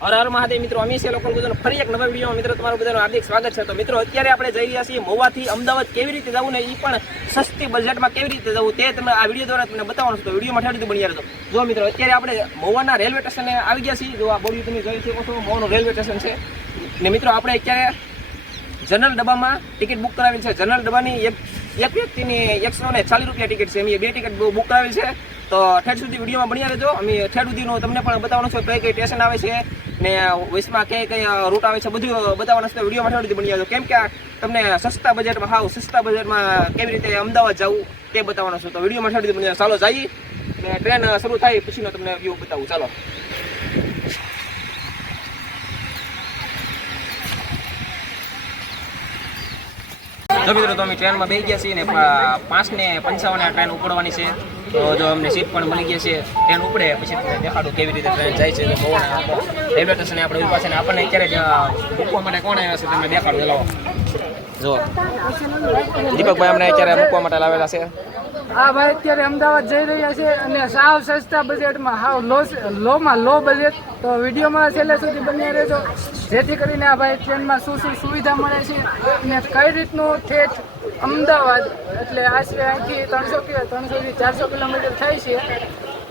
હર હર મહાદેવ મિત્રો, અમે લોકો ફરી એક નવા વિડીયોમાં. મિત્રો, તમારું બધાનું હાર્દિક સ્વાગત છે. તો મિત્રો, અત્યારે આપણે જઈ રહ્યા છીએ મોવાથી અમદાવાદ. કેવી રીતે જવું ને એ પણ સસ્તી બજેટમાં કેવી રીતે જવું તે તમે આ વીડિયો દ્વારા તમને બતાવવાનું છે. તો વિડીયોમાં ઠેર બની રહ્યો જો મિત્રો, અત્યારે આપણે મોવાના રેલવે સ્ટેશને આવી ગયા છીએ. જો આ બોડી તમે જોઈ શકો છો, મોવાનું રેલવે સ્ટેશન છે. ને મિત્રો, આપણે અત્યારે જનરલ ડબ્બામાં ટિકિટ બુક કરાવી છે. જનરલ ડબ્બાની એક એક વ્યક્તિની એકસો ને ચાલીસ રૂપિયા ટિકિટ છે. એમ બે ટિકિટ બુક કરાવી છે. તો ઠેઠ સુધી વિડીયોમાં બન્યા રહેજો. અમે ઠેઠ સુધીનું તમને પણ બતાવવાનું છે. કઈ કઈ સ્ટેશન આવે છે ને વૈશમાં કઈ કઈ રૂટ આવે છે, બધું બતાવવાનું છે વિડીયોમાં ઠેઠ સુધી બની રહેજો કેમ કે તમને સસ્તા બજેટમાં, હાવ સસ્તા બજેટમાં કેવી રીતે અમદાવાદ જવું તે બતાવવાનું છે. તો વિડીયોમાં ઠેઠ સુધી બની. ચાલો, જઈએ ને ટ્રેન શરૂ થાય, પછીનો તમને વ્યૂ બતાવું. ચાલો. જો મિત્રો, તો અમે ટ્રેનમાં બેસી ગયા છીએ ને પાંચને પંચાવને ટ્રેન ઉપડવાની છે. તો જો અમને સીટ પણ મળી ગઈ છે. ટ્રેન ઉપડે, પછી તમને દેખાડું કેવી રીતે ટ્રેન જાય છે તો રેલવે સ્ટેશને આપણે ઊભા છે ને આપણને અત્યારે મૂકવા માટે કોણ આવ્યા છે તમને દેખાડું લાવો જો દીપકભાઈ અમને અત્યારે મૂકવા માટે લાવેલા છે. આ ભાઈ અત્યારે અમદાવાદ જઈ રહ્યા છે અને સાવ સસ્તા બજેટમાં હાવ લો લોમાં લો બજેટ તો વિડીયોમાં છેલ્લે સુધી બન્યા રહેજો. જેથી કરીને આ ભાઈ ટ્રેનમાં શું શું સુવિધા મળે છે અને કઈ રીતનું ઠેઠ અમદાવાદ, એટલે આશરે અહીંથી ત્રણસો કે ત્રણસોથી ચારસો કિલોમીટર થાય છે.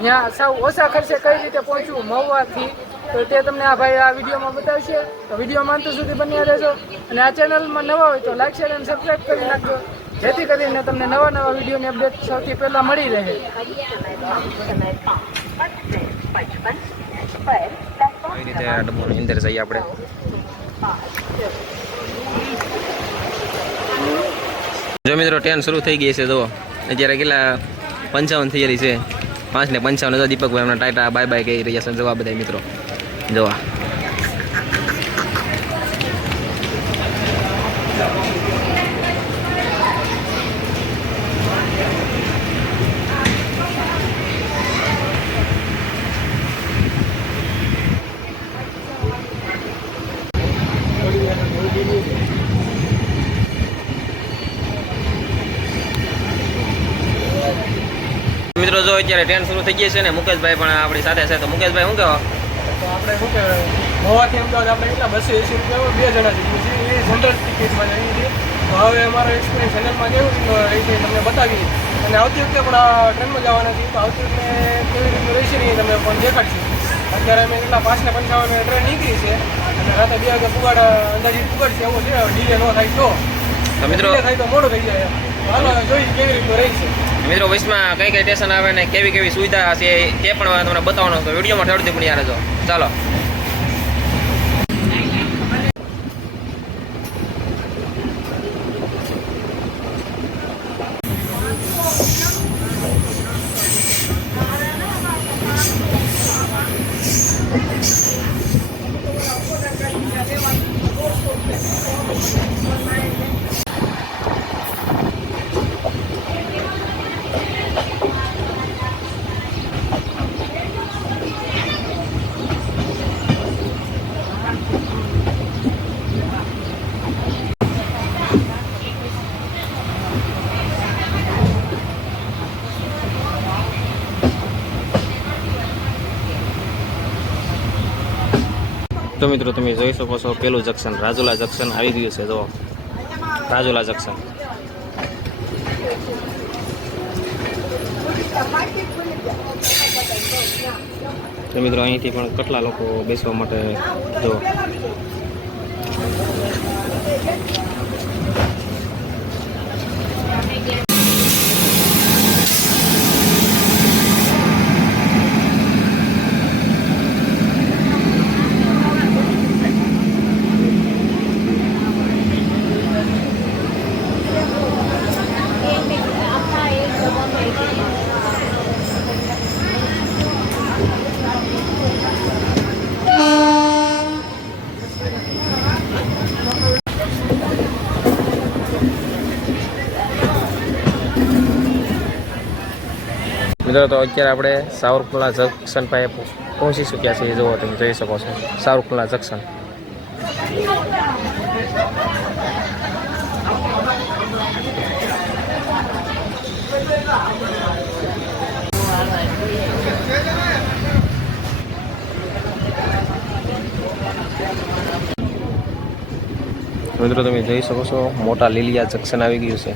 ત્યાં સાવ ઓછા ખર્ચે કઈ રીતે પહોંચવું મહુવાથી, તો તે તમને આ ભાઈ આ વિડીયોમાં બતાવશે. તો વિડીયોમાં અંત સુધી બન્યા રહેજો. અને આ ચેનલમાં નવા હોય તો લાઈક શેર અને સબસ્ક્રાઈબ કરી નાખજો. જેથી કરીને તમને નવા નવા વિડીયોની અપડેટ સૌથી પહેલા મળી રહે. આવી રીતે આ આપણે. જો મિત્રો ટ્રેન શરૂ થઈ ગઈ છે તો અત્યારે કેટલા પંચાવન થઈ ગયેલી છે. પાંચ ને પંચાવન જો દીપકભાઈ એમના ટાટા બાય બાય કહી રહ્યા છે જવા બધા મિત્રો. જોવા મિત્રો જો અત્યારે ટ્રેન શરૂ થઈ ગઈ છે ને મુકેશભાઈ પણ આપણી સાથે છે. તો મુકેશભાઈ શું કહેવા તો આપણે શું કહેવાય? મહુવાથી અમદાવાદ આપણે કેટલા બસો એસી રૂપિયા બે જણા જઈએ એ જનરલ ટિકિટમાં જઈએ છીએ. તો હવે અમારો એક્સપિરિયન્સ ચેનલમાં જેવું એ તમને બતાવી અને આવતી વખતે પણ આ ટ્રેનમાં જવાના છીએ. તો આવતી વખતે કેવી રીતનું રહેશે ને તમે પણ દેખાડશું. અત્યારે અમે કેટલા પાંચ ને પંચાવન ટ્રેન નીકળી છે. અને રાતે બે વાગે પુગાડ અંદાજિત પુગાડશે એવું છે. ડીલે ન થાય તો. મિત્રો થાય તો મોડું થઈ જાય. હાલો જોઈ કેવી રીતનું રહેશે. મિત્રો, વૈશમાં કઈ કઈ સ્ટેશન આવે ને કેવી કેવી સુવિધા છે તે પણ તમને બતાવવાનો તો વિડીયોમાં ઠેરથી પણ યાર જો ચાલો. તો મિત્રો તમે જોઈ શકો છો, પેલું જંકશન, રાજુલા જંકશન આવી ગયું છે, જો. રાજુલા જંકશન. તો મિત્રો અહીંથી પણ કેટલા લોકો બેસવા માટે, જો. મિત્રો, તો અત્યારે આપણે સાવરકુંડલા જંકશન પાસે પહોંચી ચૂક્યા છીએ. જુઓ તમે જોઈ શકો છો. સાવરકુંડલા જંકશન. મિત્રો, તમે જોઈ શકો છો, મોટા લીલિયા જંકશન આવી ગયું છે.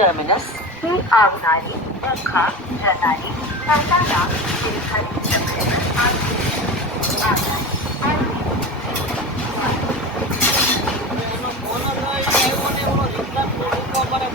Terminus, Avnani, Okha, Janani, Tantana, Shirikani, Shirikani, Avnani, Avnani,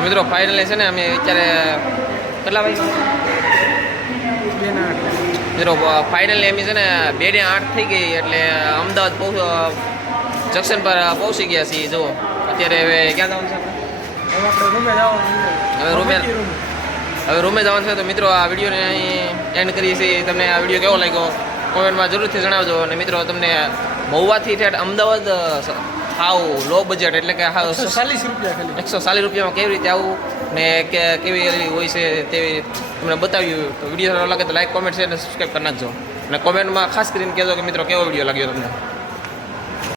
મિત્રો ફાઇનલી છે ને અમે અત્યારે કેટલા વાગે મિત્રો ફાઇનલી એમ છે ને બે ને આઠ થઈ ગઈ એટલે અમદાવાદ પહોંચ જંકશન પર પહોંચી ગયા છીએ જો અત્યારે હવે ક્યાં જવાનું છે? હવે રૂમે. હવે રૂમે જવાનું છે તો મિત્રો આ વિડીયોને અહીં એન્ડ કરીએ છીએ. તમને આ વીડિયો કેવો લાગ્યો? કોમેન્ટમાં જરૂરથી જણાવજો. અને મિત્રો તમને મહુવાથી ઠેઠ અમદાવાદ હાવ લો બજેટ એટલે કે હાવ ચાલીસ રૂપિયા એકસો ચાલીસ રૂપિયામાં કેવી રીતે આવું ને કે કેવી હોય છે તેવી તમને બતાવ્યું. તો વીડિયો સારો લાગે તો લાઈક કોમેન્ટ છે અને સબસ્ક્રાઈબ કરી નાખજો. અને કોમેન્ટમાં ખાસ કરીને કહેજો કે મિત્રો કેવો વીડિયો લાગ્યો તમને?